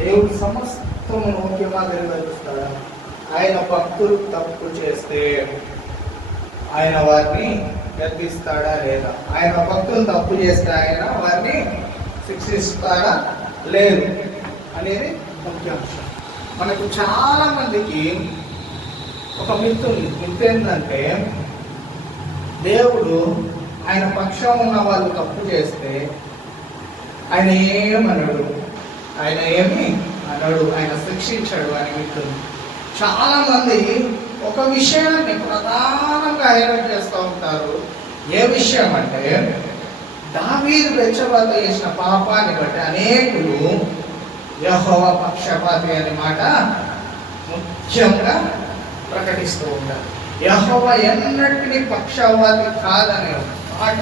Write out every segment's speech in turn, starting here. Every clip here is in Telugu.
దేవుడు సమస్తము ముఖ్యమా తెలియజేస్తాడా? ఆయన భక్తులు తప్పు చేస్తే ఆయన వారిని గద్దిస్తాడా లేదా? ఆయన భక్తులు తప్పు చేస్తే ఆయన వారిని శిక్షిస్తాడా లేదు అనేది ముఖ్యాంశం. మనకు చాలా మందికి ఒక మిత్తు ఏంటంటే, దేవుడు ఆయన పక్షం ఉన్న వాళ్ళు తప్పు చేస్తే ఆయన ఏమనడు, ఆయన ఏమి అనడు, ఆయన శిక్షించడు అని మిత్తు. చాలా మంది ఒక విషయాన్ని ప్రధానంగా హైలైట్ చేస్తూ ఉంటారు. ఏ విషయం అంటే, దావీదు బెత్షెబాతో చేసిన పాపాన్ని బట్టి అనేకులు యెహోవా పక్షపాతి అనే మాట ముఖ్యంగా ప్రకటిస్తూ ఉంటారు. యెహోవా ఎన్నటికీ పక్షపాతి కాదనే మాట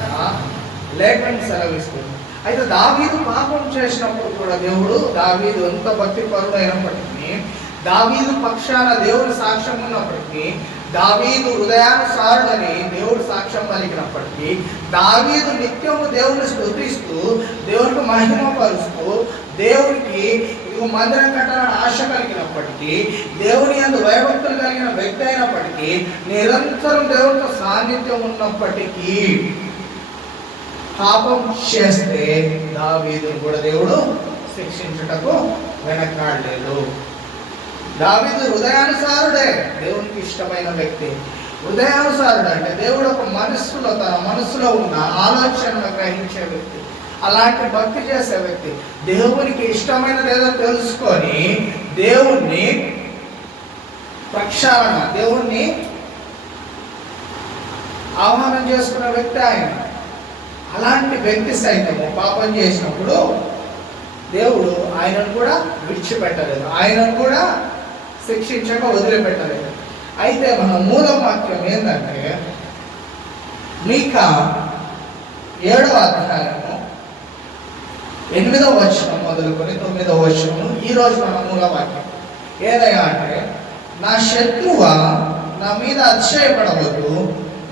లేఖనం సెలవిస్తుంది. అయితే దావీదు పాపం చేసినప్పుడు కూడా దేవుడు, దావీదు ఎంత భక్తి పరుడు అయినప్పటికీ, దావీదు పక్షాన దేవుడి సాక్ష్యం ఉన్నప్పటికీ, దావీదు హృదయానుసారుడని దేవుడు సాక్ష్యం పలికినప్పటికీ, దావీదు నిత్యము దేవుని స్తుతిస్తూ దేవునికి మహిమపరుస్తూ దేవునికి మందిరం కట్టాలని ఆశ కలిగినప్పటికీ, దేవుని యందు భయభక్తులు కలిగిన వ్యక్తి అయినప్పటికీ, నిరంతరం దేవునితో సాన్నిధ్యం ఉన్నప్పటికీ పాపం చేస్తే దావీదును కూడా దేవుడు శిక్షించుటకు వెనకాడలేదు. దావీదు హృదయానుసారుడే, దేవునికి ఇష్టమైన వ్యక్తి. హృదయానుసారుడు అంటే దేవుడు ఒక మనస్సులో, తన మనస్సులో ఉన్న ఆలోచనను గ్రహించే వ్యక్తి. అలాంటి భక్తి చేసే వ్యక్తి దేవునికి ఇష్టమైనది ఏదో తెలుసుకొని దేవుణ్ణి ప్రక్షాళన, దేవుణ్ణి ఆహ్వానం చేసుకున్న వ్యక్తి ఆయన. అలాంటి వ్యక్తి సైతము పాపం చేసినప్పుడు దేవుడు ఆయనను కూడా విడిచిపెట్టలేదు, ఆయనను కూడా శిక్షించక వదిలిపెట్టలేదు. అయితే మన మూల వాక్యం ఏంటంటే, మీకా 7వ అధ్యాయము 8వ వచనం మొదలుకొని 9వ వచనము ఈరోజు మన మూల వాక్యం. ఏదైనా అంటే, నా శత్రువా నా మీద అతిశయపడవద్దు,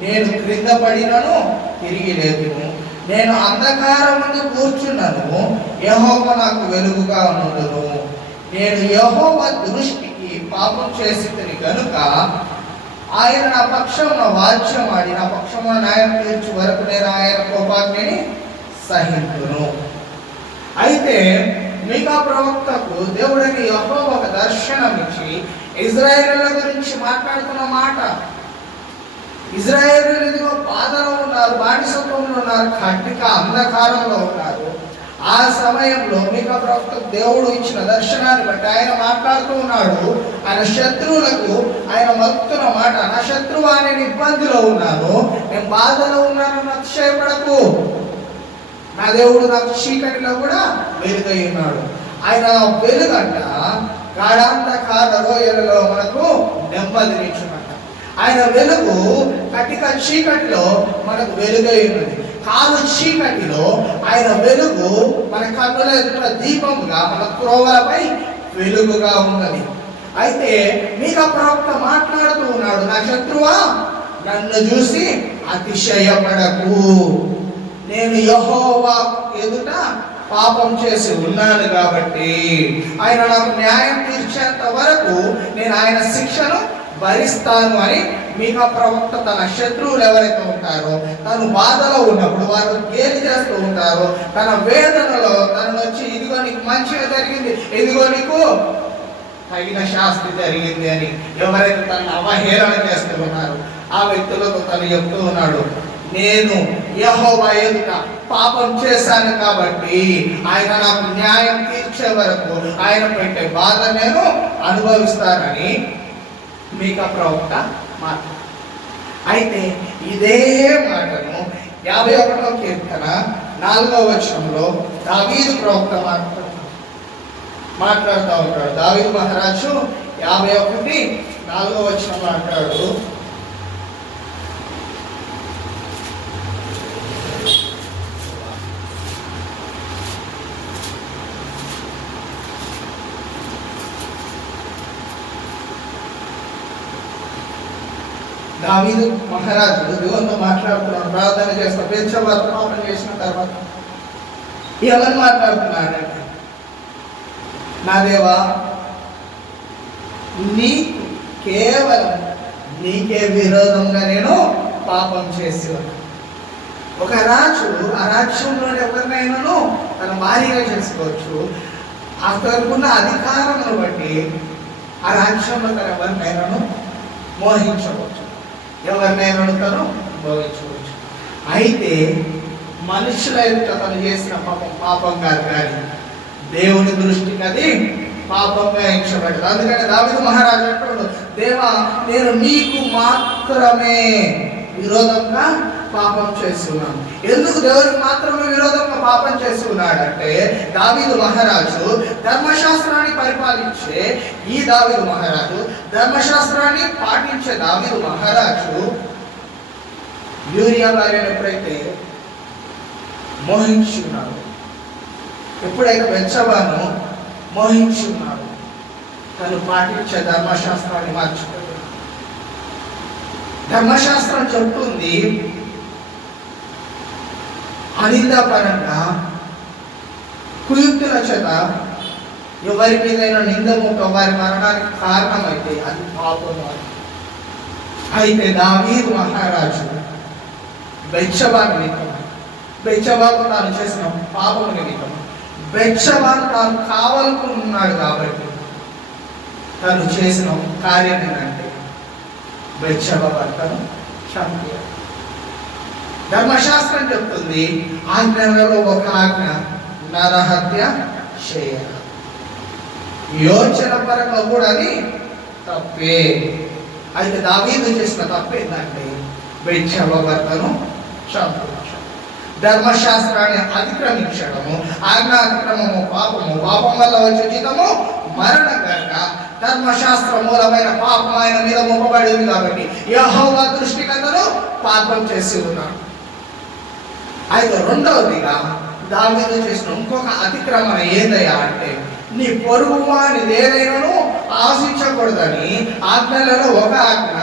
నేను క్రింద పడినను తిరిగి లేదును, నేను అంధకారం ముందు కూర్చున్నాను, యెహోవా నాకు వెలుగుగా ఉండును. నేను యెహోవా దృష్టికి పాపం చేసింది కనుక ఆయన నా పక్షమున వాద్యం ఆడి నా పక్షమున న్యాయం తీర్చు వరకు నేను ఆయన కోపాగ్నిని సహించును. అయితే మీకా ప్రవక్తకు దేవుడిని యెహోవా ఒక దర్శనం ఇచ్చి ఇశ్రాయేలుల గురించి మాట్లాడుతున్న మాట, ఇశ్రాయేలు ఇదిగో బాధలో ఉన్నారు, బానిసత్వంలో ఉన్నారు, కట్టిక అంధకారంలో ఉన్నారు. ఆ సమయంలో మీకా ప్రవక్తకు దేవుడు ఇచ్చిన దర్శనాన్ని బట్టి ఆయన మాట్లాడుతూ ఉన్నాడు. ఆయన శత్రువులకు ఆయన మలుపుతున్న మాట, నా శత్రువు నేను ఇబ్బందిలో ఉన్నాను, నేను బాధలో ఉన్నాను, అతిశయపడకు, నా దేవుడు నాకు చీకటిలో కూడా వెలుగై ఉన్నాడు. ఆయన వెలుగంట గాఢాంధకార లోయలలో మనకు నెమ్మదినిచ్చునంట. ఆయన వెలుగు కటిక చీకటిలో మనకు వెలుగై ఉన్నది. కాలు చీకటిలో ఆయన వెలుగు మన కన్నుల ఎదుట దీపముగా, మన త్రోవలపై వెలుగుగా ఉన్నది. అయితే మీకా ప్రవక్త మాట్లాడుతూ ఉన్నాడు, నా శత్రువా నన్ను చూసి అతిశయపడకు, నేను యెహోవా ఎదుట పాపం చేసి ఉన్నాను కాబట్టి ఆయన నాకు న్యాయం తీర్చేంత వరకు నేను ఆయన శిక్షను భరిస్తాను అని మీకా ప్రవక్త తన శత్రువులు ఎవరైతే ఉంటారో, తను బాధలో ఉన్నప్పుడు వారు గేలి చేస్తూ ఉంటారో, తన వేదనలో తనను వచ్చి ఇదిగో నీకు మంచిగా జరిగింది, ఇదిగో నీకు తగిన శాస్తి జరిగింది అని ఎవరైతే తనను అవహేళన చేస్తూ ఉన్నారో ఆ వ్యక్తులతో తను చెప్తూ ఉన్నాడు, నేను యెహోవా ఎదుట పాపం చేశాను కాబట్టి ఆయన నాకు న్యాయం తీర్చే వరకు ఆయన పెట్టే బాధ నేను అనుభవిస్తానని మీకా ప్రవక్త మాట. అయితే ఇదే మాటను 51వ కీర్తన 4వ వచనంలో దావీదు ప్రవక్త మాట్లాడుతూ ఉంటాడు. దావీదు మహారాజు 51:4వ వచనం మాట్లాడు, దావీదు మహారాజు దేవునితో మాట్లాడుతున్నాడు, ప్రార్థన చేస్తా, బెత్షెబాతో పాపం చేసిన తర్వాత ఎవరు మాట్లాడుతున్నాడంటే, నా దేవా, నీకు కేవలం నీకే విరోధంగా నేను పాపం చేసి ఉన్నాను. ఒక రాజు ఆ రాజ్యంలోని ఎవరినైనాను తన భార్యగా చేసుకోవచ్చు. అతనుకున్న అధికారమును బట్టి ఆ రాజ్యంలో తన ఎవరినైనాను మోహించవచ్చు, ఎవరినైనాను తను మోహించవచ్చు. అయితే మనుషుల ఎదుట తను చేసిన పాపం కాదు, కానీ దేవుని దృష్టికి అది పాపంగా ఎంచబడ్డది. అందుకని దావీదు మహారాజు అంటాడు, దేవా, నేను నీకు మాత్రమే విరోధంగా పాపం చేస్తున్నాను. ఎందుకు దేవునికి మాత్రమే విరోధంగా పాపం చేస్తున్నాడంటే, దావీదు మహారాజు ధర్మశాస్త్రాన్ని పరిపాలించే ఈ దావీదు మహారాజు, ధర్మశాస్త్రాన్ని పాటించే దావీదు మహారాజు యూరియా భార్యను ఎప్పుడైతే మోహించున్నాడు, ఎప్పుడైతే బెత్షెబాను మోహించున్నాడు, తను పాటించే ధర్మశాస్త్రాన్ని మార్చుకోడు. ధర్మశాస్త్రం చెప్తుంది, అనిందాపరంగా కుయుక్తుల చేత ఎవరి మీదైనా నింద మోప వారి మరణానికి కారణమైతే అది పాపం. అయితే దావీదు మహారాజు బెత్షెబా నిమిత్తం, బెత్షెబాకు తాను చేసిన పాపము నిమిత్తం, బెత్షెబాను తాను కావాలనుకున్నాడు కాబట్టి తను చేసిన కార్యం ఏంటంటే బెత్షెబా భర్తను చంపాడు. ధర్మశాస్త్రం చెప్తుంది, ఆజ్ఞలలో ఒక ఆజ్ఞ నరహత్య చేయాలి. యోచన పరంగా కూడా అది తప్పే. అయితే దావీదు చేసిన తప్పు ఏంటంటే బెత్షెబా భర్తను చంపడం, ధర్మశాస్త్రాన్ని అతిక్రమించడము, ఆజ్ఞ అతిక్రమము పాపము, పాపం వల్ల వచ్చే జీతము మరణం కనుక ధర్మశాస్త్ర మూలమైన పాపం ఆయన మీద మోపబడింది కాబట్టి యెహోవా దృష్టికి అతను పాపం చేసి ఉన్నాడు. అయితే రెండవదిగా దావీదు చేసిన ఇంకొక అతిక్రమణ ఏందయ్యా అంటే, నీ పొరుగు వానిది ఏదైనాను ఆశించకూడదని ఆజ్ఞలలో ఒక ఆజ్ఞ,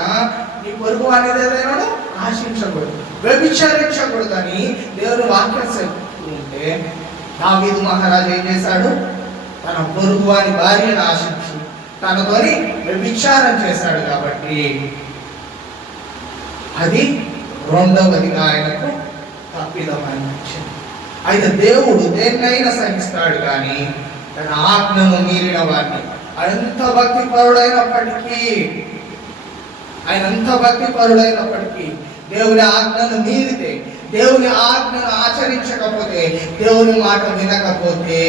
నీ పొరుగు వానిది ఏదైనాను ఆశించకూడదు, వ్యభిచారించకూడదని దేవుని వాక్యం చెప్తుంటే దావీదు మహారాజు ఏం చేశాడు? తన పొరుగు వాని భార్యను ఆశించి తనతోని వ్యభిచారం చేశాడు. కాబట్టి అది రెండవదిగా ఆయనకు తప్పిదమైన విషయం. అయితే దేవుడు దేన్నైనా సహిస్తాడు, కానీ తన ఆజ్ఞను మీరిన వాడిని, ఎంత భక్తిపరుడైనప్పటికీ దేవుని ఆజ్ఞను మీరితే, దేవుని ఆజ్ఞను ఆచరించకపోతే, దేవుని మాట వినకపోతే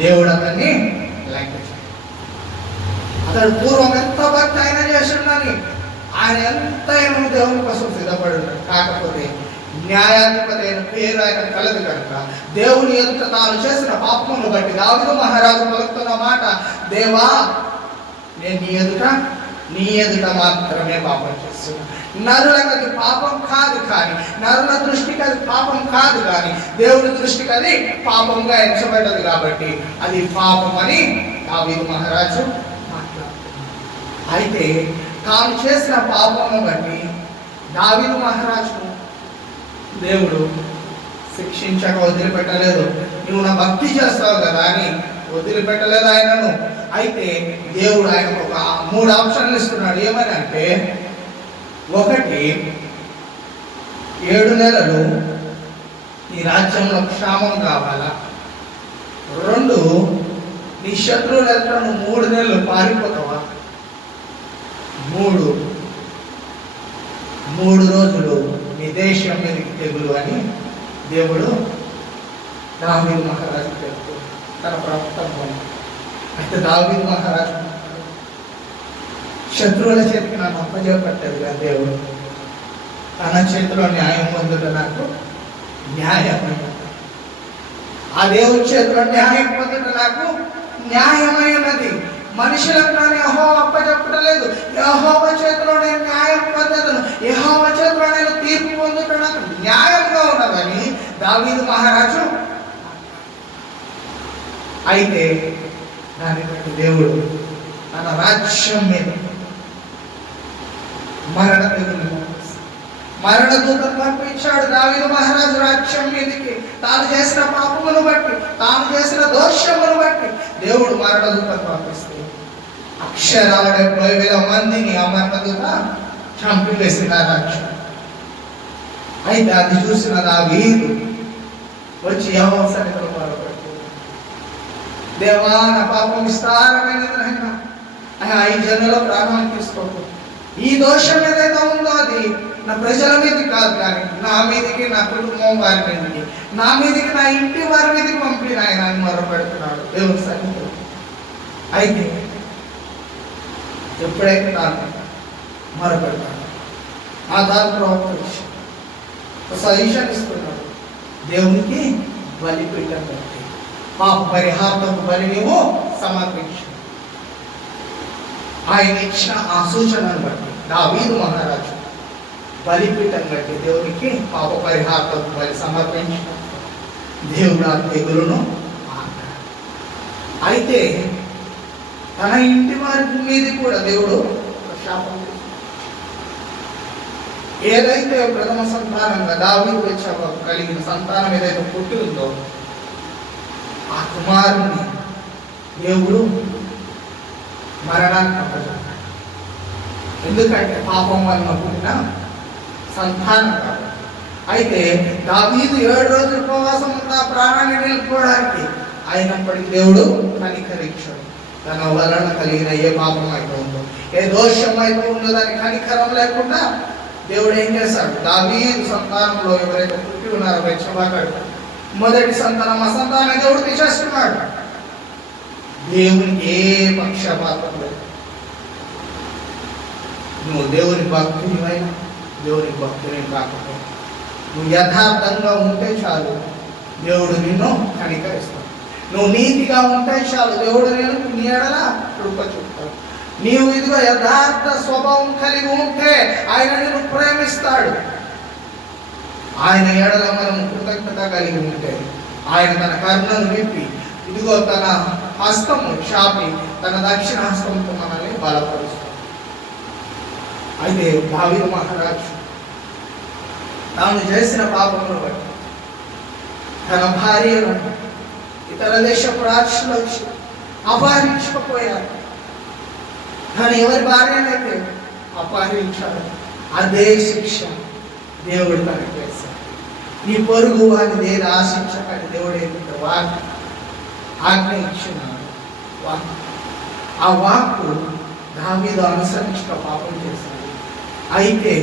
దేవుడు అతన్ని లెక్క చేయడు. అతడు పూర్వం ఎంత భక్తి ఆయన చేస్తున్నాని, ఆయన ఎంతైనా దేవుని కోసం సిద్ధపడున్నాడు. కాకపోతే న్యాయాధిపతి అయిన పేరు ఆయన కలదు కనుక దేవుని ఎదుట తాను చేసిన పాపమును బట్టి దావీదు మహారాజు పలుకుతున్న మాట, దేవా, నేను నీ ఎదుట మాత్రమే పాపం చేస్తున్నాను. నరులకు అది పాపం కాదు, కానీ నరుల దృష్టికి అది పాపం కాదు, కానీ దేవుని దృష్టికి అది పాపంగా ఎంచబడ్డది. కాబట్టి అది పాపం అని దావీదు మహారాజు మాట్లాడుతున్నాడు. అయితే తాను చేసిన పాపమును బట్టి దావీదు మహారాజును దేవుడు శిక్షించక వదిలిపెట్టలేదు. నువ్వు నా భక్తి చేస్తావు కదా అని వదిలిపెట్టలేదు ఆయనను. అయితే దేవుడు ఆయనకు ఒక 3 ఆప్షన్లు ఇస్తున్నాడు. ఏమని అంటే, 1, 7 నెలలు నీ రాజ్యంలో క్షామం కావాలా, 2, నీ శత్రువుల ఎదుట నువ్వు 3 నెలలు పారిపోతావా, 3 రోజులు నీ దేశం మీదకి తెగులు అని దేవుడు దావీదు మహారాజు చెప్తూ తన ప్రవక్త. అయితే దావీదు మహారాజు శత్రువుల చేతికి నన్ను అప్పజెప్పట్లేదు కదా దేవుడు, తన చేతిలో న్యాయం పొందుట నాకు న్యాయమైన, ఆ దేవుడి చేతిలో న్యాయం పొందుట నాకు న్యాయమైనది. మనుషులకు నేను యెహోవా అప్పచెప్పలేదు, యెహోవా చేతిలో నేను న్యాయం పొందను, యెహోవా చేతిలో నేను తీర్పు పొందుట నాకు న్యాయంగా ఉన్నదని దావీదు మహారాజు. అయితే దాన్ని బట్టి దేవుడు తన రాజ్యం మీద మరణ తెగులు, మరణ దూతను పంపించాడు దావీదు మహారాజు రాజ్యం మీదకి. తాను చేసిన పాపమును బట్టి, తాను చేసిన దోషమును బట్టి దేవుడు మరణ దూతను పంపిస్తే అక్షరాల 70,000 మందిని ఆ మరణ దూత చంపివేసిన రాజ్యం. అయితే అది చూసిన దావీదు వచ్చి యెహోవా సన్నిధిలో మొరపెట్టు, దేవా నా పాపం విస్తారమైనది నాయనా, ఈ జనుల ప్రాణాలు తీసుకోకు. ఈ దోషం ఏదైతే ఉందో అది నా ప్రజల మీదకి కాదు, కానీ నా మీదకి, నా కుటుంబం వారి మీదకి, నా మీదకి, నా ఇంటి వారి మీదకి పంపి నాయన అని మొరపెడుతున్నాడు దేవుని సన్నిధిలో. అయితే ఎప్పుడైతే నాకు మొరపెడతాడు, ఆ దాని ప్రవక్త సజెషన్ ఇస్తున్నాడు, దేవునికి బలిపీఠం కట్టి పాప పరిహారం బలి నీవు సమర్పించు. ఆయన ఇచ్చిన ఆ సూచనను బట్టి దావీదు మహారాజు బలిపీఠం కట్టి దేవునికి పాప పరిహారం బలి సమర్పించిన దేవుడు ఆ తెగులును ఆపాడు. అయితే తన ఇంటి వారి మీద కూడా దేవుడు శాపం ఏదైతే ప్రథమ సంతానంగా దావీదు కలిగిన సంతానం ఏదైతే పుట్టి ఉందో ఆ కుమారుని దేవుడు మరణానికి అప్పచెప్పాడు. ఎందుకంటే పాపం వలన పుట్టిన సంతానం కాబట్టి. అయితే దావీదు 7 రోజులు ఉపవాసం ఉన్న ప్రాణాన్ని నిలుపుకోవడానికి, అయినప్పటికీ దేవుడు కనికరించాడు. తన వలన కలిగిన ఏ పాపం అయితే ఉందో, ఏ దోషం అయితే ఉందో దానికి కనికరం లేకుండా దేవుడు ఏం చేశాడు, దావీదు సంతానంలో ఎవరైతే పుట్టి ఉన్నారో బెత్షెబాకు మొదటి సంతానం ఆ సంతానం దేవుడు తీసేస్తున్నాడు. దేవునికి ఏ పక్షపాతం లేదు. నువ్వు దేవుని భక్తునివైనా, దేవుని భక్తుని కాకపోతే, నువ్వు యథార్థంగా ఉంటే చాలు దేవుడు నిన్ను కనికరిస్తాడు. నువ్వు నీతిగా ఉంటే చాలు దేవుడు నేను నీ ఎడల కృప చూపుతాడు. నీవు ఇదిగో యథార్థ స్వభావం కలిగి ఉంటే ఆయన నిన్ను ప్రేమిస్తాడు. ఆయన ఎడల మనం కృతజ్ఞత కలిగి ఉంటే ఆయన తన కరుణను విప్పి ఇదిగో తన హస్తము చాపి తన దక్షిణ హస్తంతో మనల్ని బలపరుస్తాడు. అయితే దావీదు మహారాజు తాను చేసిన పాపమును బట్టి తన భార్యను ఇతర దేశపు రాజులు వచ్చి అపహరించకపోయారు. కానీ ఎవరి భార్యనైతే అపహరించాడు అదే శిక్ష దేవుడు తనకు వేశాడు. నీ పొరుగు వారిని ఏది ఆశించకండి దేవుడు ఏంటంటే వాక్కు ఆజ్ఞ ఇచ్చినాడు. ఆ వాక్కు దావీదు అనుసరించిన పాపం చేశాడు. అయితే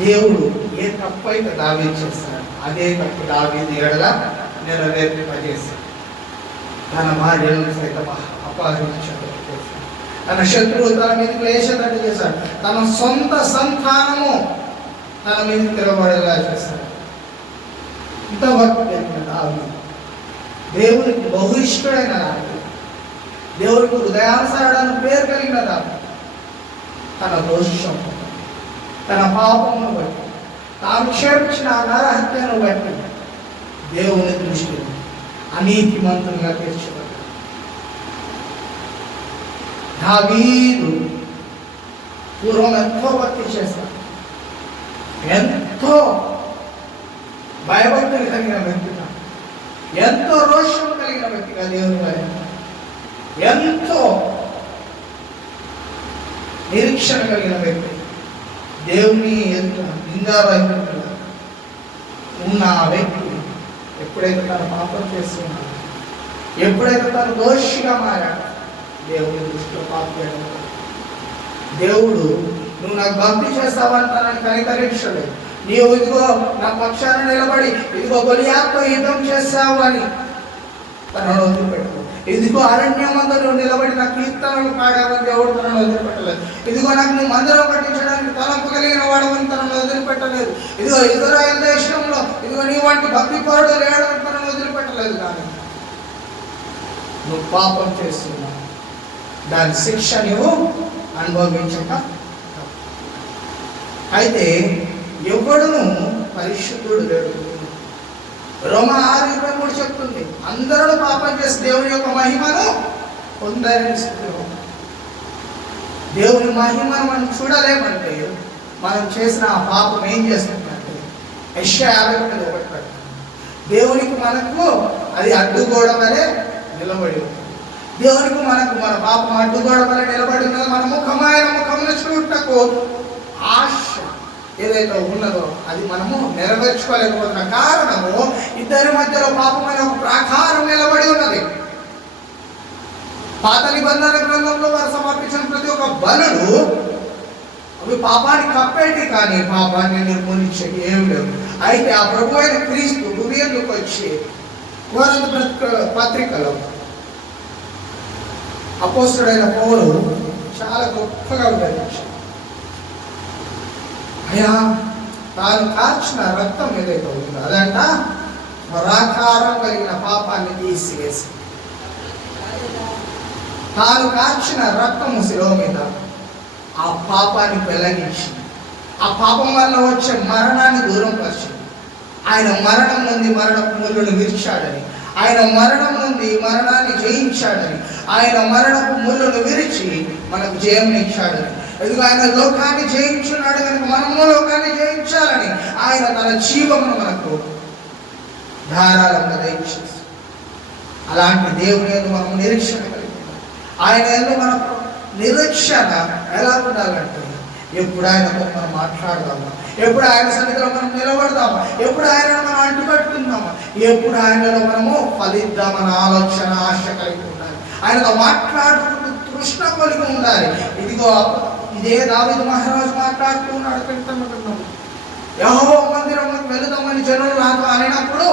దేవుడు ఏ తప్పు అయితే దావీదు చేస్తాడు అదే తప్పు దావీదు ఎడల నెరవేర్పజేశాడు. తన భార్యలను సైతం అపహరించాడు, తన శత్రువు తన మీదకి లేచేటట్టు చేశాడు, తన సొంత సంతానము తన మీద తిరగబడేలా చేశాడు. ఇంతవరకు దావీదు దేవునికి బహు ఇష్టమైన దావీదు, దేవునికి హృదయానుసారుడని పేరు కలిగిన దావీదు తన దోషం, తన పాపమును బట్టి, తాను క్షేమించిన నరహత్యను బట్టి దేవుని దృష్టిలో అనీతిమంతులుగా తీర్చబడ్డాడు. దావీదు పూర్వం ఎంతో భక్తి చేశాడు, ఎంతో భయభక్తులు కలిగిన వ్యక్తిగా, ఎంతో రోషం కలిగిన వ్యక్తిగా దేవుని భయం, ఎంతో నిరీక్షణ కలిగిన వ్యక్తి, దేవుని ఎంత నిందాభయంగా ఉన్న ఆ వ్యక్తి ఎప్పుడైతే తన పాపం చేస్తున్నాడు, ఎప్పుడైతే తను దోషిగా మారాడు, దేవుని దృష్టిలో పాపం. దేవుడు నువ్వు నాకు భక్తి చేస్తావని తనని కనికరించలేదు. నీవు ఇదిగో నా పక్షాన నిలబడి ఇదిగో గొలియాతో యుద్ధం చేస్తావు అని తనను వదిలిపెట్టు. ఇదిగో అరణ్యమందు నువ్వు నిలబడి నా కీర్తనలు పాడావని దేవుడు తనను వదిలిపెట్టలేదు. ఇదిగో నాకు నువ్వు మందిరం కట్టించడానికి తలంపు కలిగిన వాడవని తనను వదిలిపెట్టలేదు. ఇదిగో ఇజ్రాయేల్ దేశంలో ఇదిగో నీ వంటి భక్తి పరుడు లేడని తనను వదిలిపెట్టలేదు. కానీ నువ్వు పాపం చేస్తున్నావు, దాని శిక్ష నువ్వు అనుభవించక. అయితే ఎవడును పరిశుద్ధుడు లేడు. రోమా 6:23 చెప్తుంది, అందరూ పాపం చేసి దేవుని యొక్క మహిమను పొందారని. దేవుని మహిమను మనం చూడలేమంటే మనం చేసిన ఆ పాపం ఏం చేస్తుందంటే యెషయా 51 దేవునికి మనకు అది అడ్డుగోడ వలె నిలబడి ఉంది. దేవునికి మనకు మన పాపం అడ్డుగోడ వలె నిలబడి ఉన్నదో మన ముఖం ఆయన ముఖమును చూడటకు ఆశ ఏదైతే ఉన్నదో అది మనము నెరవేర్చుకోలేకపోతున్న కారణము ఇద్దరి మధ్యలో పాపం అనే ఒక ప్రాకారం నిలబడి ఉన్నది. పాత నిబంధన గ్రంథంలో వారు సమర్పించిన ప్రతి ఒక్క బలులు అవి పాపాన్ని కప్పేటి కానీ పాపాన్ని నిర్మూలించేది ఏమి లేవు. అయితే ఆ ప్రభు అయిన క్రీస్తు భూమి ఎందుకు వచ్చి కొరింథీ పత్రికలో అపోస్తలుడైన పౌలు చాలా గొప్పగా వివరించాడు. అయ్యా తాను కార్చిన రక్తం ఏదైతే ఉందో అదంట ప్రాకారం కలిగిన పాపాన్ని తీసివేసి తాను కార్చిన రక్తము శిలువ మీద ఆ పాపాన్ని వెలగించి ఆ పాపం వల్ల వచ్చే మరణాన్ని దూరం పరిచింది. ఆయన మరణం నుండి మరణపు ముళ్ళును విరిచాడని, ఆయన మరణం నుండి మరణాన్ని జయించాడని, ఆయన మరణపు ముళ్ళును విరిచి మనకు జయం ఇచ్చాడని, ఎందుకు ఆయన లోకాన్ని జయించున్నాడు కనుక మనము లోకాన్ని జయించాలని ఆయన తన జీవమును మనకు ధారాళంగా దయచేసి అలాంటి దేవుని యందు మనం నిరీక్షణ కలిగి ఆయన యందు మనకు నిరీక్షణ ఎలా ఉండాలంటే ఎప్పుడు ఆయనతో మనం మాట్లాడదామా, ఎప్పుడు ఆయన సన్నిధిలో మనం నిలబడదామా, ఎప్పుడు ఆయనను మనం అంటుకట్టుకుందామా, ఎప్పుడు ఆయనలో మనము ఫలిద్దామన్న ఆలోచన ఆశ కలిగి ఉండాలి. ఆయనతో మాట్లాడుకుంటూ తృష్ణ కలిగి ఉండాలి. ఇదిగో ఇదే దావీదు మహారాజు మాట్లాడుతూ ఉన్నాడు. యెహోవా మందిరంలోకి వెళుదామని జనులు నాతో అనినప్పుడు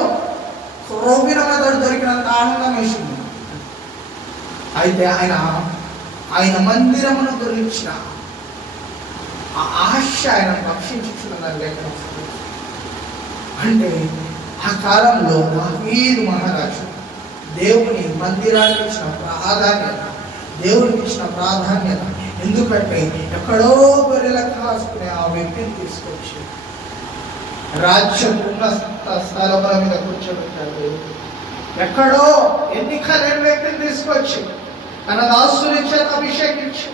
రోగిన మెదడు దొరికినంత ఆనందం వేసింది. అయితే ఆయన మందిరమును గురించిన ఆ ఆశ ఆయన భక్షించుచున్నదని లేఖనం. అంటే ఆ కాలంలో దావీదు మహారాజు దేవుని మందిరానికి ఇచ్చిన ప్రాధాన్యత, దేవునికి ఇచ్చిన ప్రాధాన్యత ఎందుకంటే ఎక్కడో గొర్రెల కాసుకునే ఆ వ్యక్తిని తీసుకొచ్చి రాజ్యం ఉన్నత స్థలముల మీద కూర్చోబెట్టాడు. ఎక్కడో ఎన్నిక లేని వ్యక్తిని తీసుకొచ్చి తన దాసుని చేత అభిషేకించి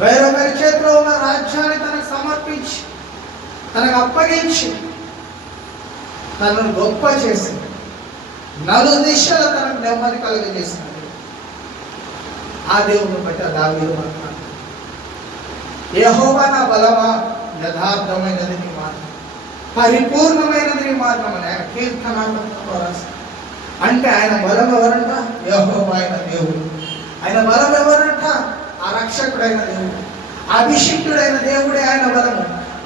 వేరొకరి చేతిలో ఉన్న రాజ్యాన్ని తనకు సమర్పించి తనకు అప్పగించి తనను గొప్ప చేసి నలు దిశలో తనకు నెమ్మది కలుగజేసినాడు. ఆ దేవుని బట్టి దావీదు మాట్లాడు, యెహోవా నా బలమా, యథార్థమైనది నీ మార్గం, పరిపూర్ణమైనది నీ మార్గం అని ఆయన కీర్తనాత్మకంగా రాశాడు. అంటే ఆయన బలం ఎవరంట? యెహోవా ఆయన దేవుడు. ఆయన బలం ఎవరంట? ఆ రక్షకుడైన దేవుడు, అభిషిక్తుడైన దేవుడే ఆయన బలము,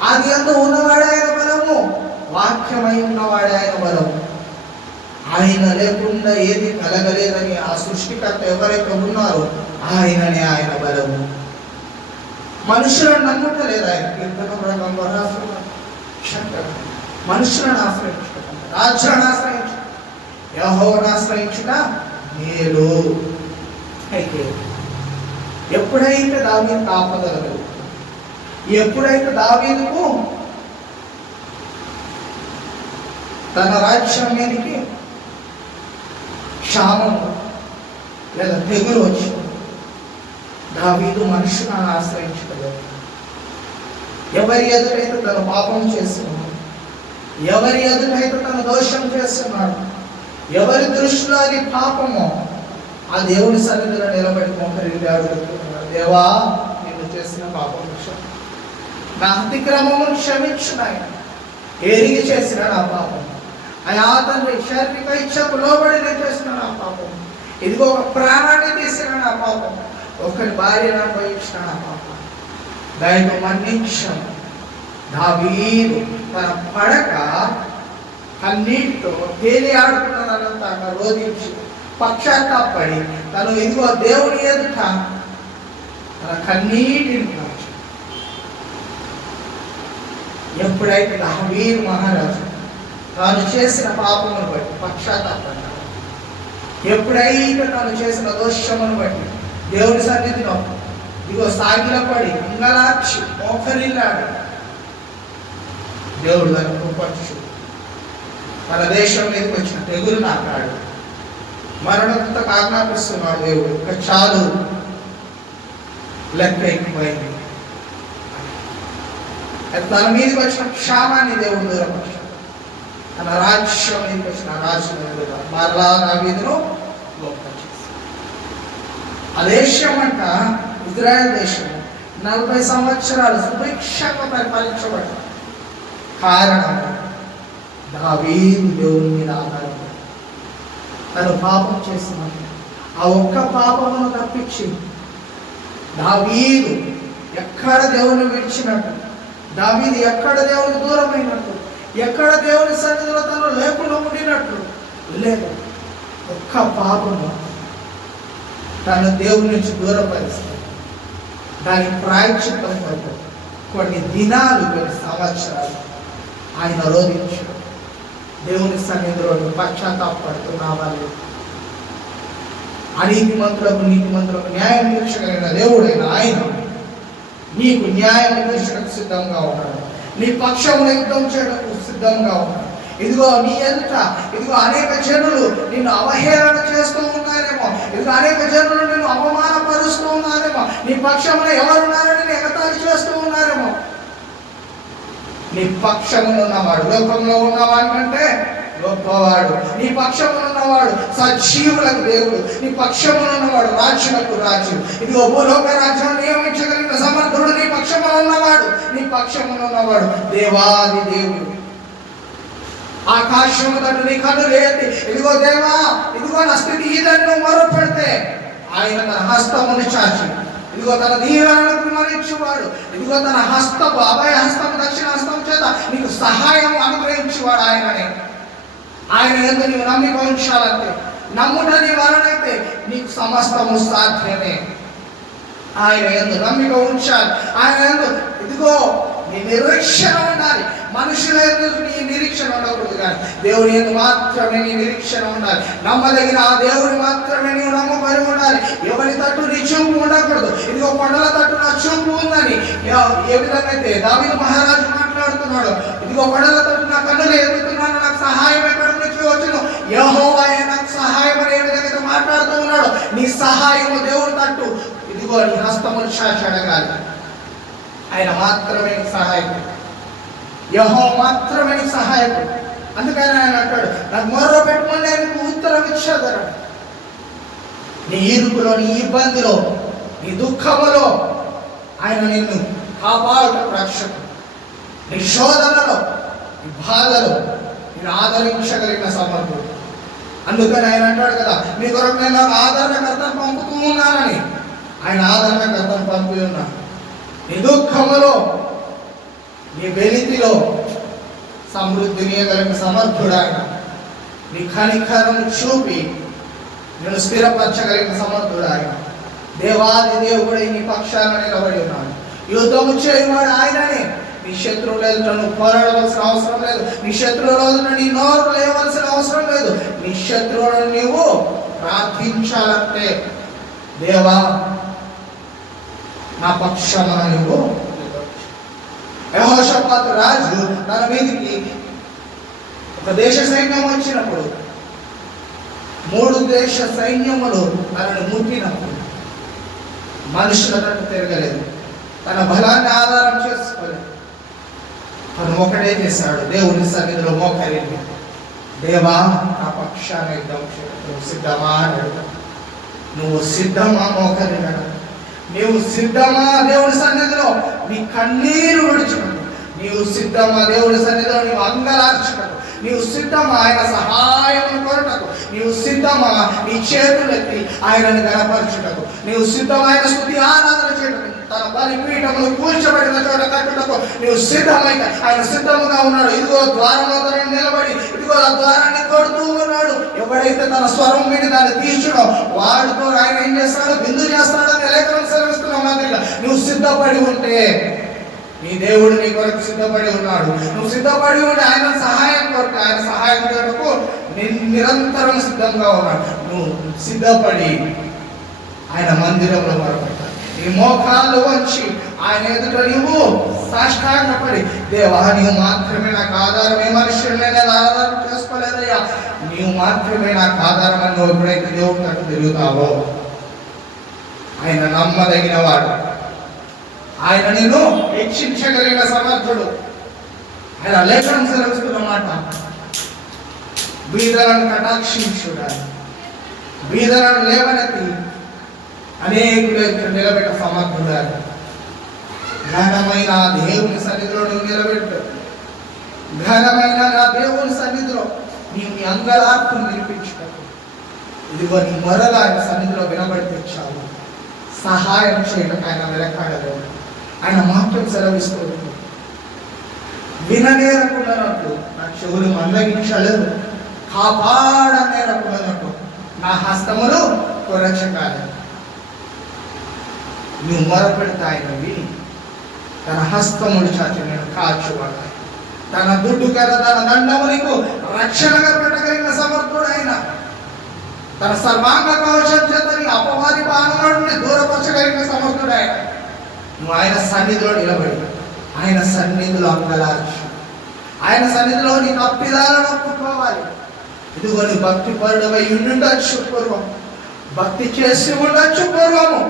ఆది యందు ఉన్నవాడే ఆయన బలము, వాక్యమై ఉన్నవాడే ఆయన బలము. ఆయన లేకుండా ఏది కలగలేదని ఆ సృష్టికర్త ఎవరైతే ఉన్నారో ఆయననే ఆయన బలము. మనుషులను నమ్ముటలేదు ఆయన. మనుషులను ఆశ్రయించుట, రాజ్యాన్ని ఆశ్రయించుట, యెహోవాను ఆశ్రయించుట మేలు. అయితే ఎప్పుడైతే దావీదు కాపదలు, ఎప్పుడైతే దావీదుకు తన రాజ్యం మీదకి క్షామము లేదా తెగులు వచ్చి దావీదు మనుషులను ఆశ్రయించలేదు. ఎవరి ఎదుటైతే తన పాపం చేస్తున్నాడు, ఎవరి ఎదుటైతే తన దోషం చేస్తున్నాడు, ఎవరి దృష్టిలో అది పాపమో ఆ దేవుని సన్నిధిలో నిలబడి మోకరిల్లి అడుగుతున్నాడు, దేవా నేను చేసిన పాపం నా అతిక్రమమును క్షమించు నాయన, ఎరిగి చేసిన నా పాపం, అయా తండ్రి శారీరక ఇచ్చకు లోబడి నేను చేసిన నా పాపం, ఇదిగో ఒక ప్రాణాన్ని తీసిన నా పాపం, ఒకరి భార్యను అనుభవించిన నా పాపం, దయతో మన్నించను. దావీదు తన పడక కన్నీటితో తేలి ఆడుతున్నదంతా రోధించి పశ్చాత్తాపడి తను ఇదిగో దేవుని ఎదుట తన కన్నీటిని కాచి, ఎప్పుడైతే దావీదు మహారాజు తాను చేసిన పాపమును బట్టి పశ్చాత్తాపడ్డాడు, ఎప్పుడైతే తాను చేసిన దోషమును బట్టి దేవుని సన్నిధిలో ఇదిగో సాగిలపడి అంగలార్చి మోకరిల్లాడు, దేవుడు తన కృపచ్చు మన దేశం మీదకి వచ్చిన తెగులు నాకాడు, మరణంతో ఆజ్ఞాపిస్తున్నాడు దేవుడు. చాలు, లెక్క ఎక్కువైంది, తన మీదకి వచ్చిన క్షామాన్ని దేవుడు దూరపరిచాడు. తన రాజ్యం మీదకి వచ్చిన రాజు మరలా దావీదును గొప్ప చేశాడు. ఆ దేశం అంట ఇజ్రాయెల్ దేశం 40 సంవత్సరాలు సుభిక్షంగా పరిపాలించబడ్డ కారణం దావీదు దేవుని మీద ఆధారపడి తను పాపం చేసినట్టు ఆ ఒక్క పాపమును తప్పించి దావీదు ఎక్కడ దేవుని విడిచినట్టు, దావీదు ఎక్కడ దేవుని దూరమైనట్టు, ఎక్కడ దేవుని సన్నిధిలో తను లేకుండా ఉండినట్టు లేదు. ఒక్క పాపము తను దేవుని నుంచి దూరపరిస్తాడు. దానికి ప్రాయశ్చిత్తం కొరకు కొన్ని దినాలు, కొన్ని సంవత్సరాలు ఆయన రోధించాడు. దేవుని సన్నిధిలో పశ్చాత్తాపడుతున్న వాళ్ళు, అనీతిమంతులకు నీతిమంతులకు న్యాయం తీర్చగలిగిన దేవుడైన ఆయన నీకు న్యాయం తీర్చడానికి సిద్ధంగా ఉన్నాడు. నీ పక్షమును యుద్ధం చేయడానికి సిద్ధంగా ఉన్నాడు. ఇదిగో నీ ఎదుట ఇదిగో అనేక జనులు నిన్ను అవహేళన చేస్తూ ఉన్నారేమో, ఇదిగో అనేక జనులు నిన్ను అవమానపరుస్తూ ఉన్నారేమో, నీ పక్షమున ఎవరున్నారని ఎగతాళి చేస్తూ ఉన్నారేమో. నీ పక్షమున ఉన్నవాడు లోకంలో ఉన్నవాడి కంటే గొప్పవాడు. నీ పక్షమున ఉన్నవాడు సజీవులకు దేవుడు. నీ పక్షమున ఉన్నవాడు రాజులకు రాజు. ఇదిగో భూలోక రాజ్యం నియమించగలిగిన సమర్థుడు నీ పక్షమున ఉన్నవాడు. నీ పక్షమున ఉన్నవాడు దేవాది దేవుడు. ఆకాశము తను నీ కన్నులు ఎత్తి ఇదిగో దేవా, ఇదిగో నా స్థితి ఇదని నువ్వు మొరపెడితే ఆయన తన హస్తమును చాచి ఇదిగో తన దీవెనలకు మరించువాడు. ఇదిగో తన హస్తము అభయ హస్తము దక్షిణ హస్తము చేత నీకు సహాయం అనుగ్రహించేవాడు ఆయననే. ఆయన యందు నీవు నమ్మిక ఉంచాలంటే, నమ్ముట నీ వలనైతే నీకు సమస్తము సాధ్యమే. ఆయన యందు నమ్మిక ఉంచాలి. ఆయన యందు ఇదిగో నీ నిరీక్షణ ఉండాలి. మనుషుల యందు నీ నిరీక్షణ ఉండకూడదు, కానీ దేవుని యందు మాత్రమే నీ నిరీక్షణ ఉండాలి. నమ్మదగిన ఆ దేవుని మాత్రమే నీవు నమ్మబడి ఉండాలి. ఎవరి తట్టు నీ చూపు ఉండకూడదు. ఇదిగో కొండల తట్టు నా చూపు ఉందని ఏ విధంగా అయితే దావీదు మహారాజు మాట్లాడుతున్నాడు, ఇదిగో కొండల తట్టు నా కన్నులు ఎదుగుతున్నాను, నాకు సహాయం ఎక్కడి నుంచి వచ్చును, యెహోవాయే నాకు సహాయం అని ఏ విధంగా మాట్లాడుతూ ఉన్నాడు. నీ సహాయము దేవుని తట్టు ఇదిగో నీ హస్తమును చాచి అడగాలి. ఆయన మాత్రమే సహాయకుడు, యెహోవా మాత్రమే సహాయకుడు. అందుకని ఆయన అంటాడు, నాకు మొర్ర పెట్టుకుని ఆయనకు ఉత్తరం ఇచ్చేదరా. నీ ఇరుకులో, నీ ఇబ్బందిలో, నీ దుఃఖములో ఆయన నిన్ను కాపాడుటకు రక్షకుడు. నీ శోధనలో, నీ బాధలో నేను ఆదరించగలిగిన సమర్థుడు. అందుకని ఆయన అంటాడు కదా, మీ కొరకు నేను ఆదరణకర్తను పంపుతూ ఉన్నానని. ఆయన ఆదరణకర్తను పంపి ఉన్నాను. నీ దుఃఖములో, నీ వెలితిలో సమృద్ధినియగలిగిన సమర్థుడు ఆయన. నీ కనికరము చూపి నేను స్థిరపరచగలిగిన సమర్థుడు ఆయన. దేవాది దేవుడై నీ పక్షాన నిలబడి ఉన్నాడు. యుద్ధము చేయవాడు ఆయననే. నీ శత్రువుల ఎదుట నువ్వు పోరాడవలసిన అవసరం లేదు. నీ శత్రువుల ఎదుట నీ నోరు లేవలసిన అవసరం లేదు. నీ శత్రువులను నీవు ప్రార్థించాలంటే, దేవా నా పక్షాన నువ్వు. యెహోషాపాతు రాజు తన మీదికి ఒక దేశ సైన్యం వచ్చినప్పుడు, 3 దేశ సైన్యములు తనను ముట్టినప్పుడు మనుషుల తట్టు తిరగలేదు. తన బలాన్ని ఆధారం చేసుకోలేదు. తను ఒకటే చేశాడు, దేవుని సన్నిధిలో మోకరించి, దేవా నా పక్షాన యుద్ధం నువ్వు సిద్ధమా అని అడుగుతాడు. నువ్వు సిద్ధమా మోకరించడం? నీవు సిద్ధమా దేవుని సన్నిధిలో నీ కన్నీరు విడుచుకుంటు? నీవు సిద్ధమా దేవుని సన్నిధిలో నీవు అంగలార్చుటకు? నీవు సిద్ధమా ఆయన సహాయం కొరటకు? నీవు సిద్ధమా నీ చేతులెత్తి ఆయనను గణపరచుటకు? నీవు సిద్ధమైన స్తుతి ఆరాధన చేయటకు, తన బలిపీఠములు కూర్చబడిన చోట కట్టుటకు నీవు సిద్ధమైతే ఆయన సిద్ధముగా ఉన్నాడు. ఇదిగో ద్వారంలో తనను నిలబడి ఇదిగో ఆ ద్వారాన్ని కొడుతూ ఉన్నాడు. ఎవడైతే తన స్వరం విని దాన్ని తీర్చుడో వాడితో ఆయన ఏం చేస్తాడో బిందు చేస్తాడని లేఖనం సెలవిస్తున్నాం. మాదిరిగా నువ్వు సిద్ధపడి ఉంటే నీ దేవుడు నీ కొరకు సిద్ధపడి ఉన్నాడు. నువ్వు సిద్ధపడి ఉంటే ఆయన సహాయం కొరకు, ఆయన సహాయం కొరకు నిరంతరం సిద్ధంగా ఉన్నాడు. నువ్వు సిద్ధపడి ఆయన మందిరంలో మొరపెట్టాలి. నీ మోకాళ్ళు వంచి ఆయన ఎదుట నీవు సాష్టాంగపడి, దేవా నీవు మాత్రమే నాకు ఆధారం, ఏ మనుషుడిని నేను ఆధారం చేసుకోలేదయ్యా, నీవు మాత్రమే నాకు ఆధారం అని నువ్వు ఎప్పుడైతే దేవుడు తట్టు తిరుగుతావో ఆయన నమ్మదగిన వాడు. ఆయన నేను హెచ్చించగలిగిన సమర్థుడు. ఆయన లేఖనం సెలవిస్తున్నమాట, బీదలను కటాక్షించుడా, బీదలను లేవనెత్తి అనేకులు నిలబెట్ట సమర్థుడా. ఘనమైన దేవుని సన్నిధిలో నువ్వు నిలబెట్టు. ఘనమైన నా దేవుని సన్నిధిలో నీవు నీ అంగలార్పును వినిపించుటకు ఇదిగో నీ మొరలు ఆయన సన్నిధిలో వినబడితే చాలు. సహాయం చేయడం ఆయన వెనకాడలేదు. ఆయన మాత్రం సెలవిస్తూ విననేరకున్నట్టు నా చెవులు మందగించలేదు, కాపాడనేరకున్నట్టు నా హస్తములు కొరచకాలేదు. నువ్వు మొరపెడితే ఆయన విని తన హస్తములు చాచి నేను కాచువాడు. తన దుడ్డు కల తన దండము నీకు రక్షణగా పెట్టగలిగిన సమర్థుడు ఆయన. తన సర్వాంగ కవచం చేత నీ అపవాది బాణముల నుండి దూరపరచగలిగిన సమర్థుడు ఆయన. నువ్వు ఆయన సన్నిధిలో నిలబడి ఆయన సన్నిధిలో అంగలార్చు. ఆయన సన్నిధిలో నీ తప్పిదాలను ఒప్పుకోవాలి. ఇదిగో నీ భక్తి పరుడవై ఉండొచ్చు పూర్వం, భక్తి చేసి ఉండొచ్చు పూర్వము.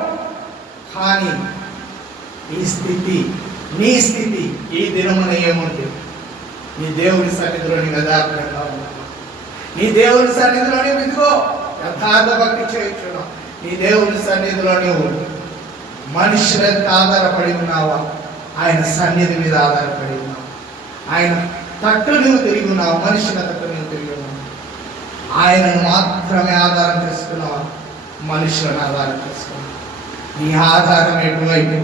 కానీ ఈ స్థితి, నీ స్థితి ఈ దినమున ఏముంది? నీ దేవుని సన్నిధిలోని యథార్థంగా ఉన్నావు. నీ దేవుని సన్నిధిలోని ఇదిగో యథార్థ భక్తి చేయించున్నావు. నీ దేవుని సన్నిధిలో నువ్వు మనుషుల మీద ఆధారపడి ఉన్నావా? ఆయన సన్నిధి మీద ఆధారపడి ఉన్నావు. ఆయన తట్టు నువ్వు తిరిగి ఉన్నావు, మనుషుల తట్టు నువ్వు తిరిగి ఉన్నావు. ఆయనను మాత్రమే ఆధారం చేసుకున్నావా? మనుషులను ఆధారం చేసుకున్నావు. నీ ఆధారం ఎటువైపు?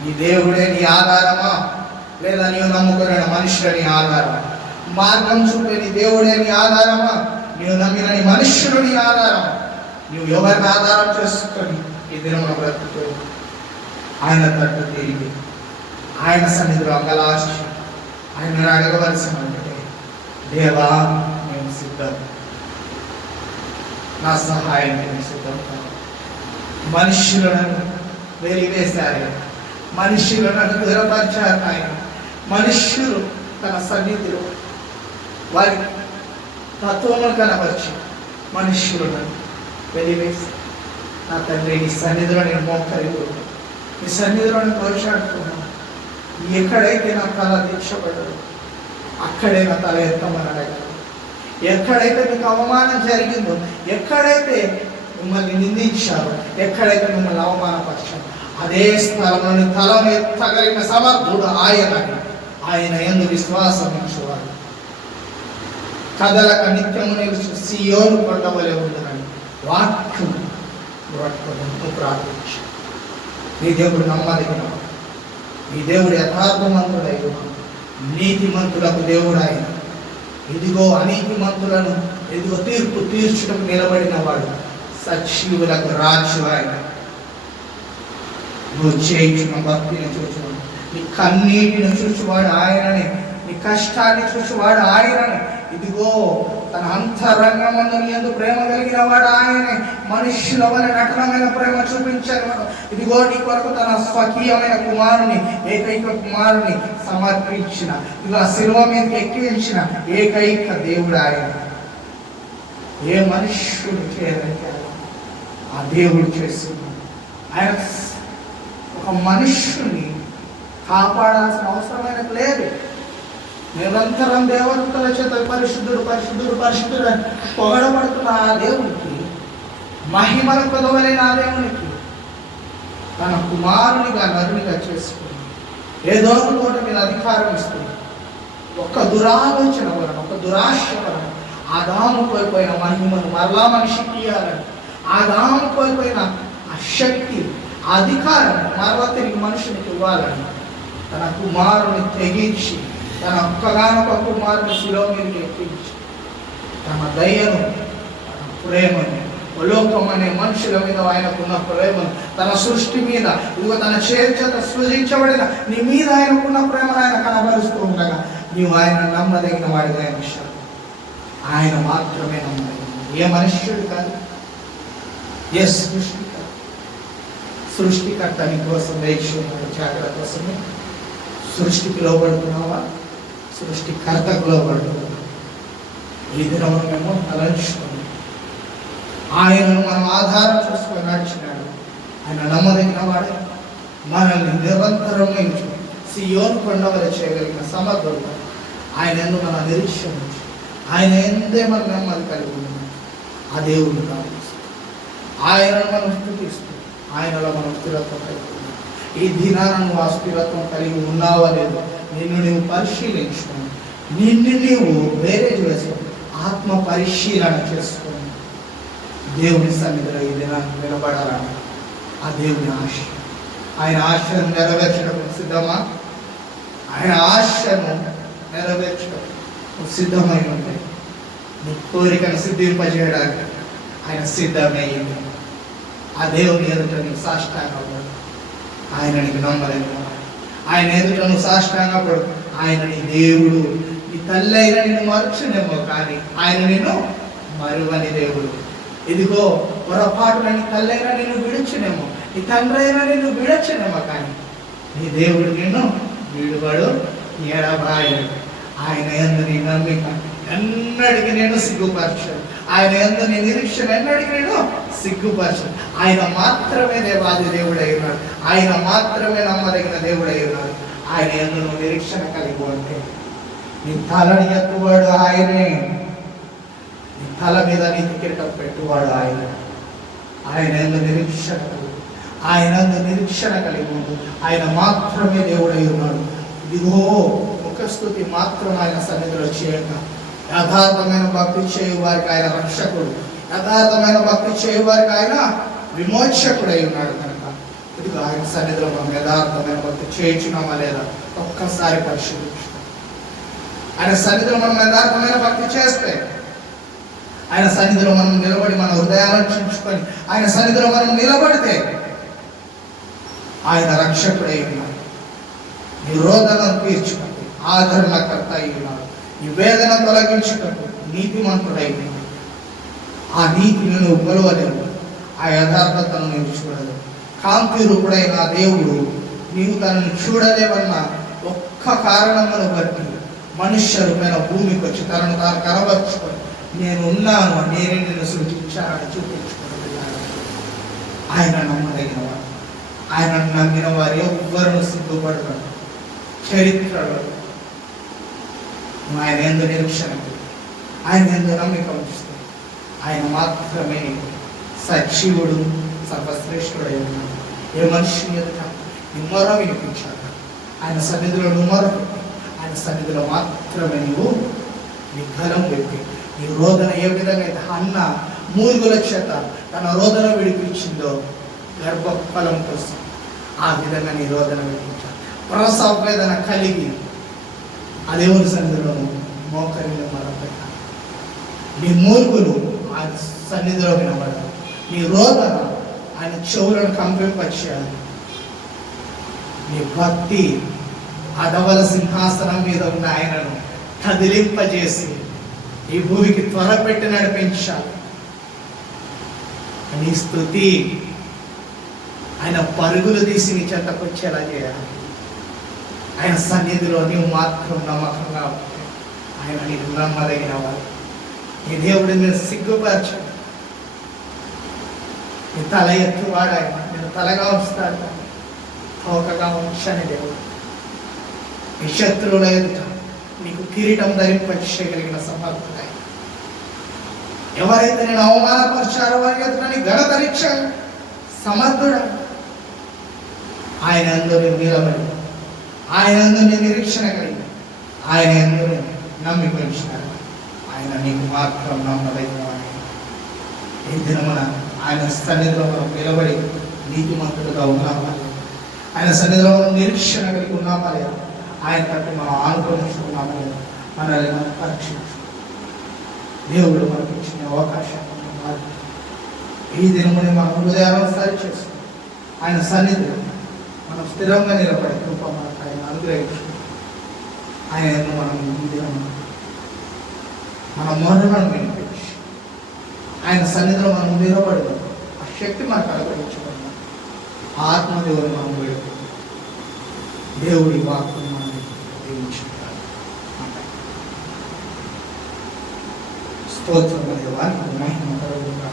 నీ దేవుడే నీ ఆధారమా, లేదా నీవు నమ్ముకున్న మనుషుల నీ ఆధారమా? మార్గం చూపే నీ దేవుడే నీ ఆధారమా, నీవు నమ్మిన నీ మనుష్యుడు నీ ఆధారమా? నువ్వు ఎవరిని ఆధారం చేసుకొని ఈ దినమున బ్రతుకు? ఆయన తట్టు తిరిగి ఆయన సన్నిధిలో అంగలార్చి ఆయన అడగవలసిన దేవా నేను సిద్ధం, నా సహాయం నేను సిద్ధం. మనుష్యులను వెలివేశారు, మనుష్యులను దూరపరిచారు ఆయన. మనుష్యులు తన సన్నిధిలో వారి తత్వమును కనపరిచి మనుష్యులను వెలివేసి, నా తండ్రి నీ సన్నిధిలో నేను మోకరిల్లు, నీ సన్నిధిలో నేను కోరుచాడుతున్నాను. ఎక్కడైతే నా తల దీక్షపడదు అక్కడే నా తల ఎత్తమని అడగాలి. ఎక్కడైతే మీకు అవమానం జరిగిందో, ఎక్కడైతే మిమ్మల్ని నిందించారు, ఎక్కడైతే మిమ్మల్ని అవమానపరిచారు, అదే స్థలంలోని తలను ఎత్తగలిగిన సమర్థుడు ఆయనని. ఆయన యందు విశ్వాసం ఉంచువారు కదలక నిత్యము నిలుచు సీయోను కొండవలె ఉండునని వాక్యం ప్రార్థించు. నీ దేవుడు నమ్మదగినవాడు, నీ దేవుడు యథార్థమంతుడై నీతిమంతులకు దేవుడు ఆయన. ఇదిగో అనీతిమంతులను ఇదిగో తీర్పు తీర్చుటకు నిలబడిన వాడు, సజీవులకు రాజు ఆయన. నువ్వు చేయించిన భక్తిని చూచువాడు, నీ కన్నీటిని చూచువాడు ఆయననే, నీ కష్టాన్ని చూచువాడు ఆయననే. ఇదిగో తన అంతరంగమందు నీ యందు ప్రేమ కలిగిన వాడు ఆయనే. మనుష్యుల వలె నటనమైన ప్రేమ చూపించారు. ఇదిగో నీ కొరకు తన స్వకీయమైన కుమారుని, ఏకైక కుమారుని సమర్పించిన, ఇదిగో ఆ శిలువ మీదకి ఎక్కించిన ఏకైక దేవుడు ఆయన. ఏ మనుష్యుడు చేయడానికి ఆ దేవుడు చేసింది. ఆయన ఒక మనుష్యుని కాపాడాల్సిన అవసరమైన లేదు. నిరంతరం దేవదూతల చేత పరిశుద్ధుడు పరిశుద్ధుడు పరిశుద్ధుడు పొగడబడుతున్న ఆ దేవునికి, మహిమల కొదవలైన ఆ దేవునికి తన కుమారునిగా నరునిగా చేసుకుని ఏదో ఒకటి మీద అధికారం ఇస్తుంది. ఒక్క దురాలోచన వలన, ఒక దురాశ వలన ఆదాము కోల్పోయిన మహిమను మరలా మనిషికి ఇవ్వాలని, ఆదాము కోల్పోయిన ఆ శక్తి, ఆ అధికారం మరలా తిరిగి మనుషునికి ఇవ్వాలని తన కుమారుని తెగించి, తన ఒక్కగానొక కుమారుని శిలువ మీదకి ఎక్కించి తన దయను, తన ప్రేమను, లోకం అనే మనుషుల మీద ఆయనకున్న ప్రేమను, తన సృష్టి మీద, ఇదిగో తన చేత సృజించబడిన నీ మీద ఆయనకున్న ప్రేమను ఆయన కనబరుస్తూ ఉండగా నీవు ఆయన నమ్మదగిన వాడిగా ఆయన విషయం. ఆయన మాత్రమే నమ్మదగిన, ఏ మనుష్యుడు కాదు, ఏ సృష్టికర్త. సృష్టికర్త నీ కోసం వేక్షణ జాగ్రత్త కోసమే సృష్టికి లోబడుతున్నావా? సృష్టికర్తకు లోబడుతున్నావా? ఈ దినము మేము తలంచుకుని ఆయనను మనం ఆధారం చేసుకొని నడిచినాడు. ఆయన నమ్మదగిన వాడే, మనల్ని నిరంతరం నిలిచి సియోను కొండ వల్ల చేయగలిగిన సమర్థుడు. ఆయన ఎందు మన నిరీక్షణ ఉంచి, ఆయన ఎందే మన నెమ్మది కలిగి ఉన్నాం. ఆ దేవుడిని ప్రార్థిస్తాం, ఆయనను మనం స్తుతిస్తూ, ఆయనలో మనం స్థిరత్వం కలిగి ఉన్నాం. ఈ దినాన నువ్వు ఆ స్థిరత్వం కలిగి ఉన్నావా లేదు నిన్ను నీవు పరిశీలించుకొని, నిన్ను నీవు బేరేజ్ వేసుకొని, ఆత్మ పరిశీలన చేసుకొని దేవుని సన్నిధిలో ఈ దినాన్ని నిలబడాలని ఆ దేవుని ఆశ. ఆయన ఆశను నెరవేర్చడం సిద్ధమా? ఆయన ఆశను నెరవేర్చడం సిద్ధమై ఉంటాయి. నీ కోరికను సిద్ధింపజేయడానికి ఆయన సిద్ధమయ్యింది. ఆ దేవుని ఎదుట నీవు సాష్టాంగపడు. ఆయన నీకు నమ్మలేని, ఆయన ఎదుట నువ్వు సాష్టాంగపడు. ఆయన నీ దేవుడు. నీ తల్లి అయినా నిన్ను మరచునేమో, కానీ ఆయన నిన్ను మరువని దేవుడు. ఇదిగో పొరపాటున నీ తల్లి అయినా నిన్ను విడుచునేమో, నీ తండ్రి అయినా నిన్ను విడచునేమో, కానీ నీ దేవుడు నిన్ను విడువడు, ఎడబాయడు. ఆయన యందు నీ నమ్మిక ఎన్నడికి నేను సిగ్గుపరచను. ఆయన యందు నీ నిరీక్షణ ఎన్నడికి నేను సిగ్గుపరచను. ఆయన మాత్రమే దేవాది దేవుడై ఉన్నాడు. ఆయన మాత్రమే నమ్మదగిన దేవుడై ఉన్నాడు. ఆయన యందు నువ్వు నిరీక్షణ కలిగి ఉంటే నీ తలని ఎత్తువాడు ఆయనే, నీ తల మీద నీతి కిరీటం పెట్టువాడు ఆయన. ఆయన యందు నిరీక్షణ కలిగి, ఆయన యందు నిరీక్షణ కలిగి ఉండు. ఆయన మాత్రమే దేవుడై ఉన్నాడు. ఇదిగో ముఖస్తుతి మాత్రం ఆయన సన్నిధిలో చేయక, యథార్థమైన భక్తి చేయు వారికి ఆయన రక్షకుడు, యథార్థమైన భక్తి చేయు వారికి ఆయన విమోచకుడై ఉన్నాడు. కనుక ఇదిగో ఆయన సన్నిధిలో మనం యథార్థమైన భక్తి చేయించున్నామా లేదా ఒక్కసారి పరిశీలించుతాం. ఆయన సన్నిధిలో మనం యథార్థమైన భక్తి చేస్తే, ఆయన సన్నిధిలో మనం నిలబడి మన హృదయాలను చించుకొని ఆయన సన్నిధిలో మనం నిలబడితే ఆయన రక్షకుడై ఉన్నాడు. నీ రోదనను తీర్చుకుంటూ ఆదరణకర్త అయి ఉన్నాడు. నీ వేదన తొలగించుకుంటూ నీతిమంతుడై ఉన్నాడు. ఆ నీతిని నువ్వు కొలవలేవు, ఆ యథార్థతను నీవు చూడలేవు. కాంతి రూపుడైన దేవుడు నీవు తనని చూడలేవన్న ఒక్క కారణమును బట్టి మనుష్య రూపమైన భూమికి వచ్చి తనను తాను కనబరుచుకొని నేను ఉన్నాను, నేనే నిన్ను సృష్టించానని చూపించుకున్నాడు. ఆయన నమ్మదగిన వారు. ఆయన నమ్మిన వారు ఎవ్వరూ సిగ్గుపడరు. చరిత్రలో ఆయన ఎందు నిరీక్షణ, ఆయన ఎందు నమ్మిక ఉంచుతాడు. ఆయన మాత్రమే సజీవుడు, సర్వశ్రేష్ఠుడై ఉన్నాడు. ఏ మనిషిని ఎదుట మొర వినిపించాడు. ఆయన సన్నిధిలో నువ్వు మొర పెట్టి, ఆయన సన్నిధిలో మాత్రమే నువ్వు నీ గలం పెట్టి, నీ రోదన ఏ విధంగా అయితే అన్న మూలుగుల చేత తన రోదన విడిపించిందో గర్భఫలం కోసం, ఆ విధంగా నీ రోదన విడిపించాలి. ప్రసవ వేదన కలిగి ఆ దేవుని సన్నిధిలో మోకరిలో మొరపెట్టాలి. నీ మూలుగులు ఆయన సన్నిధిలో వినబడాలి. నీ రోదన ఆయన చెవులను కంపింపచేయాలి. నీ భక్తి అడవల సింహాసనం మీద ఉన్న ఆయనను కదిలింపజేసి ఈ భూమికి త్వరపెట్టి నడిపించాలి. నీ స్తుతి ఆయన పరుగులు తీసి నీ చెంతకొచ్చేలా చేయాలి. ఆయన సన్నిధిలో నీవు మాత్రం నమ్మకంగా ఉంటే ఆయన నీకు నమ్మదగిన వాడు. నీ దేవుడిని మీరు సిగ్గుపరచు. నీ తల ఎత్తువాడు ఆయన, నేను తలగా ఉంచుతాడు, తోకగా ఉంచని దేవుడు. నీ శత్రువుల ఎదుట నీకు కిరీటం ధరింపచేయగలిగిన సమర్థుడు ఆయన. ఎవరైతే నేను అవమానపరిచారో వారి ఎదుట నీ ఘనతరీక్ష సమర్థుడు ఆయన. అందరూ నిలబడి, ఆయన అందరూ నిరీక్షణ కలిగి, ఆయన అందరూ నమ్మిక ఉంచినారు. ఆయన నీకు మాత్రం నమ్మదగిన వాడు. ఈ దినమున ఆయన సన్నిధిలో మనం నిలబడి నీతిమంతులుగా ఉన్నామా, ఆయన సన్నిధిలో మనం నిరీక్షణ కలిగి ఉన్నామా లేదా, ఆయన కంటే మనం ఆనుకోనిస్తున్నామా లేదా, మనల్ని మనం పరీక్షించు. దేవుడు మనకు ఇచ్చిన అవకాశం ఈ దినముని మన హృదయాలను సరి చేసుకుని ఆయన సన్నిధిలో మనం స్థిరంగా నిలబడే కృప మనకు ఆయన అనుగ్రహించు. ఆయన మనం ఈ దినం మన మొరలను వినిపించి ఆయన సన్నిధిలో మనం నిలబడదాం. ఆ శక్తి మనకు అనుగ్రహించబడిన ఆత్మదేవుని మనం వేడుకుంటాం. దేవుడి వాక్కును మనం దీవించుకుంటాం. స్తోత్రం దేవానికి మహిమ కలుగుగా.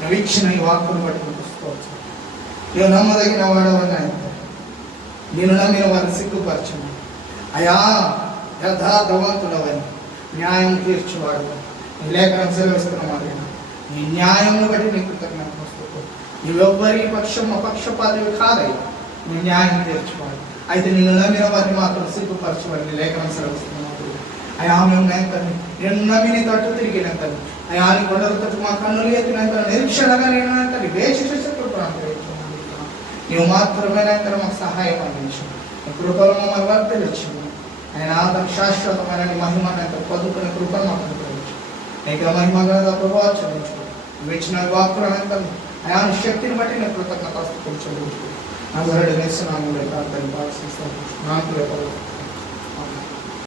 నవీక్షణ ఈ వాక్కును బట్టి స్తోత్రం. నమ్మదగిన వాడవని ఆయన నేను నమ్మిన వారిని సిగ్గుపరచను. అయా యథార్థవంతుడవని, న్యాయం తీర్చేవాడు, నీ లేఖనం సెలవిస్తున్నాడు. నీ న్యాయమును బట్టి నీ కృతజ్ఞత వస్తుంది. నీవెవ్వరి పక్షపాతివి కాదయ్యా, నీ న్యాయం తీర్చేవాడు. అయితే నిన్ను నమ్మిన వారిని మాత్రం సిగ్గుపరచేవాడు, నీ లేఖనం సెలవిస్తున్నాడు. అయా మేము తండ్రి, నేను నమ్మి నీ తట్టు తిరిగిన తండ్రి, అయా నీ కొండల తట్టు మా కన్నులు ఎత్తినంత నిరీక్షణగా నేను తండ్రి వేచి చేసే కృపను నీవు మాత్రమే తండ్రి మాకు సహాయం అందించు. నీ కృపలు మమ్మల్ని వర్తించు. ఆయన ఆదం శాశ్వతమైన నీ మహిమనంత పొదుపున కృపను మాకు అనుగ్రహించు. నీకు మహిమగా ప్రభావం చెల్లించు. నువ్వు ఇచ్చిన వాక్కులంతా ఆయన శక్తిని బట్టి నేను కృతజ్ఞత చెల్లించు. నా గరుడు వేస్తున్నాము ప్రార్థన భావిస్తాను. నాకు